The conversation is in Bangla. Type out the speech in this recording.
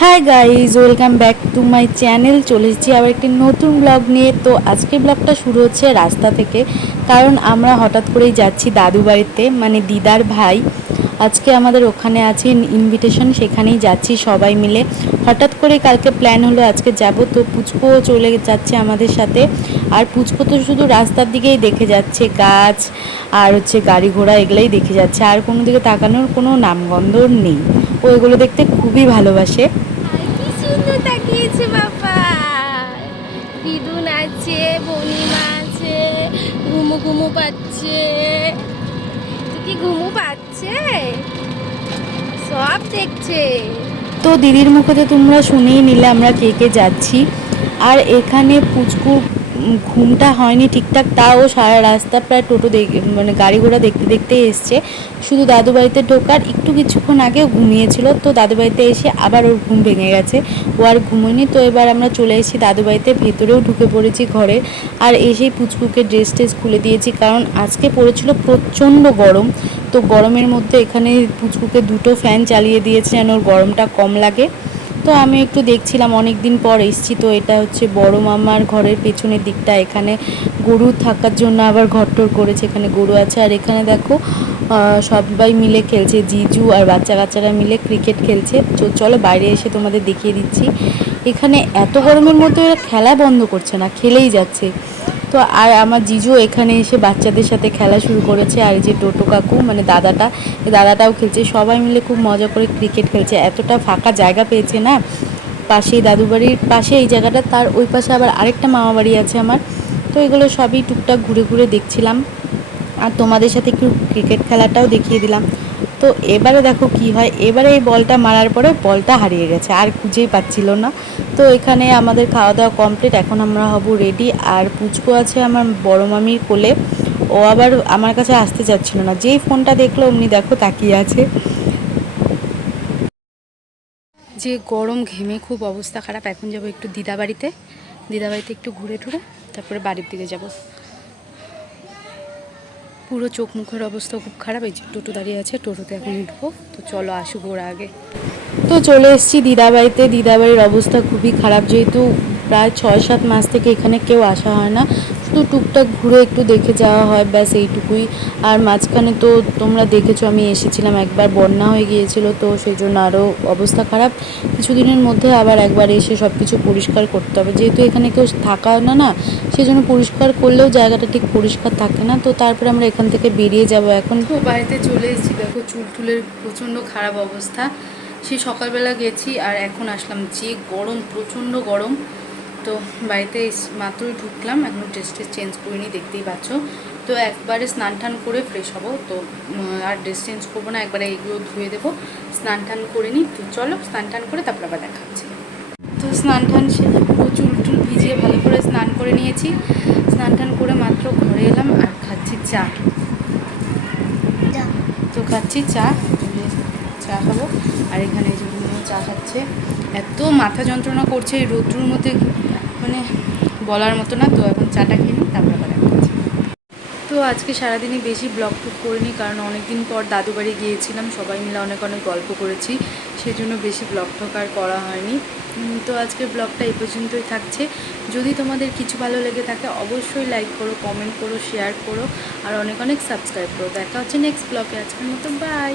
Hi guys welcome back to my channel চলে এসেছি আবার একটি নতুন ব্লগ নিয়ে। তো আজকের ব্লগটা শুরু হচ্ছে রাস্তা থেকে। কারণ আমরা হঠাৎ করেই যাচ্ছি দাদু বাড়িতে মানে দিদার ভাই। আজকে আমাদের ওখানে আছে ইনভিটেশন সেখানেই যাচ্ছি সবাই মিলে। হঠাৎ করে কালকে প্ল্যান হলো আজকে যাব। তো পুচকোও চলে যাচ্ছে আমাদের সাথে। আর পুচকো তো শুধু রাস্তার দিকেই দেখে যাচ্ছে। গাছ আর হচ্ছে গাড়ি ঘোড়া, এগুলাই দেখে যাচ্ছে। আর কোনো দিকে তাকানোর কোনো নামগন্ধ নেই। ও এগুলো দেখতে খুবই ভালোবাসে। সুন্দর তাকিয়েছে বাবা। দিদুন আছে বনিমা আছে ঘুমু ঘুমু পাচ্ছে। কি ঘুমু পাচ্ছে? সব দেখছে। তো দিদির মুখে তো তোমরা শুনেই নিলে আমরা কে কে যাচ্ছি। আর এখানে পুচকু উম, ঘুমটা হয়নি ঠিকঠাক, তাও সারা রাস্তা প্রায় টোটো মানে গাড়ি ঘোড়া দেখতে দেখতে এসছে। শুধু দাদু বাড়িতে ঢোকার একটু কিছুক্ষণ আগে ঘুমিয়েছিল, তো দাদু বাড়িতে এসে আবার ওর ঘুম ভেঙে গেছে। ও আর ঘুমোয়নি, তো এবার আমরা চলে এসেছি দাদু বাড়িতে, ভেতরেও ঢুকে পড়েছি ঘরে। আর এসেই পুচকুকে ড্রেস টেস খুলে দিয়েছি, কারণ আজকে পড়েছিল প্রচণ্ড গরম। তো গরমের মধ্যে এখানে পুচকুকে দুটো ফ্যান চালিয়ে দিয়েছে, যেন ওর গরমটা কম লাগে। তো আমি একটু দেখছিলাম অনেক দিন পর এসেছি তো এটা হচ্ছে বড় মামার ঘরের পেছনের দিকটা। এখানে গরু থাকার জন্য আবার ঘরটর করেছে, এখানে গরু আছে। আর এখানে দেখো সবাই মিলে খেলছে, জিজু আর বাচ্চা কাচ্চারা মিলে ক্রিকেট খেলছে। তো চলো বাইরে এসে তোমাদের দেখিয়ে দিচ্ছি। এখানে এত গরমের মধ্যে ওরা খেলা বন্ধ করছে না, খেলেই যাচ্ছে। তো আর আমার জিজু এখানে এসে বাচ্চাদের সাথে খেলা শুরু করেছে, আর যে টোটো কাকু মানে দাদাটা, দাদাটাও খেলছে। সবাই মিলে খুব মজা করে ক্রিকেট খেলছে। এতটা ফাঁকা জায়গা পেয়েছে না? পাশেই দাদু বাড়ির পাশে এই জায়গাটা, তার ওই পাশে আবার আরেকটা মামা বাড়ি আছে আমার। তো এগুলো সবই টুকটাক ঘুরে ঘুরে দেখছিলাম। আর তোমাদের সাথে একটু ক্রিকেট খেলাটাও দেখিয়ে দিলাম। তো এবারে দেখো কি হয়। এবারে এই বলটা মারার পরে বলটা হারিয়ে গেছে, আর খুঁজেই পাচ্ছিল না। তো এখানে আমাদের খাওয়া দাওয়া কমপ্লিট এখন আমরা হব রেডি আর পুচকো আছে আমার বড় মামির কোলে। ও আবার আমার কাছে আসতে চাচ্ছিল না। যেই ফোনটা দেখল, অমনি দেখো তাকিয়ে আছে। যে গরম ঘেমে খুব অবস্থা খারাপ, এখন যাব একটু দিদাবাড়িতে। দিদাবাড়িতে একটু ঘুরে টুরে, তারপরে বাড়ির দিকে যাব। পুরো চোখ মুখের অবস্থা খুব খারাপ। এই যে টোটো দাঁড়িয়ে আছে, টোটোতে এখন উঠবো। তো চলো আসুক ওরা আগে। তো চলে এসেছি দিদাবাড়িতে। দিদাবাড়ির অবস্থা খুবই খারাপ, যেহেতু প্রায় ছয় সাত মাস থেকে এখানে কেউ আসা হয় না। শুধু টুকটাক ঘুরে একটু দেখে যাওয়া হয়, ব্যাস এইটুকুই। আর মাঝখানে তো তোমরা দেখেছ আমি এসেছিলাম একবার, বন্যা হয়ে গিয়েছিল, তো সেই জন্য আরও অবস্থা খারাপ। কিছুদিনের মধ্যে আবার একবার এসে সব কিছু পরিষ্কার করতে হবে। যেহেতু এখানে কেউ থাকা না না সেই জন্য পরিষ্কার করলেও জায়গাটা ঠিক পরিষ্কার থাকে না। তো তারপরে আমরা এখান থেকে বেরিয়ে যাব এখন। তো বাড়িতে চলে এসেছি, দেখো চুল টুলের প্রচণ্ড খারাপ অবস্থা। সেই সকালবেলা গেছি আর এখন আসলাম যে গরম, প্রচণ্ড গরম। তো বাড়িতে মাত্রই ঢুকলাম, এখনও ড্রেস ট্রেস চেঞ্জ করিনি, দেখতেই পাচ্ছ। তো একবারে স্নান টান করে ফ্রেশ হব, তো আর ড্রেস চেঞ্জ করব না, একবারে এগুলো ধুয়ে দেবো। স্নান টান করে নিই তো চলো স্নান টান করে তারপর আবার দেখাচ্ছি তো স্নান টান সেরে চুল টুল ভিজিয়ে ভালো করে স্নান করে নিয়েছি। স্নান টান করে মাত্র ঘরে এলাম আর খাচ্ছি চা। তো খাচ্ছি চা চা খাব। আর এখানে চা খাচ্ছে, এত মাথা যন্ত্রণা করছে এই রোদ্রুর মধ্যে। মানে বলার মতো না, তো এখন চাটা খেয়ে নিই, তারপর আবার তো আজকে সারাদিনই বেশি ব্লগ টুক করিনি, কারণ অনেকদিন পর দাদু বাড়ি গিয়েছিলাম, সবাই মিলে অনেক অনেক গল্প করেছি সেই জন্য বেশি ব্লগ টক আর করা হয়নি। তো আজকে ব্লগটা এই পর্যন্তই থাকছে। যদি তোমাদের কিছু ভালো লেগে থাকে, অবশ্যই লাইক করো কমেন্ট করো শেয়ার করো, আর অনেক অনেক সাবস্ক্রাইব করো। দেখা হচ্ছে নেক্সট ব্লগে আজকের মতো বাই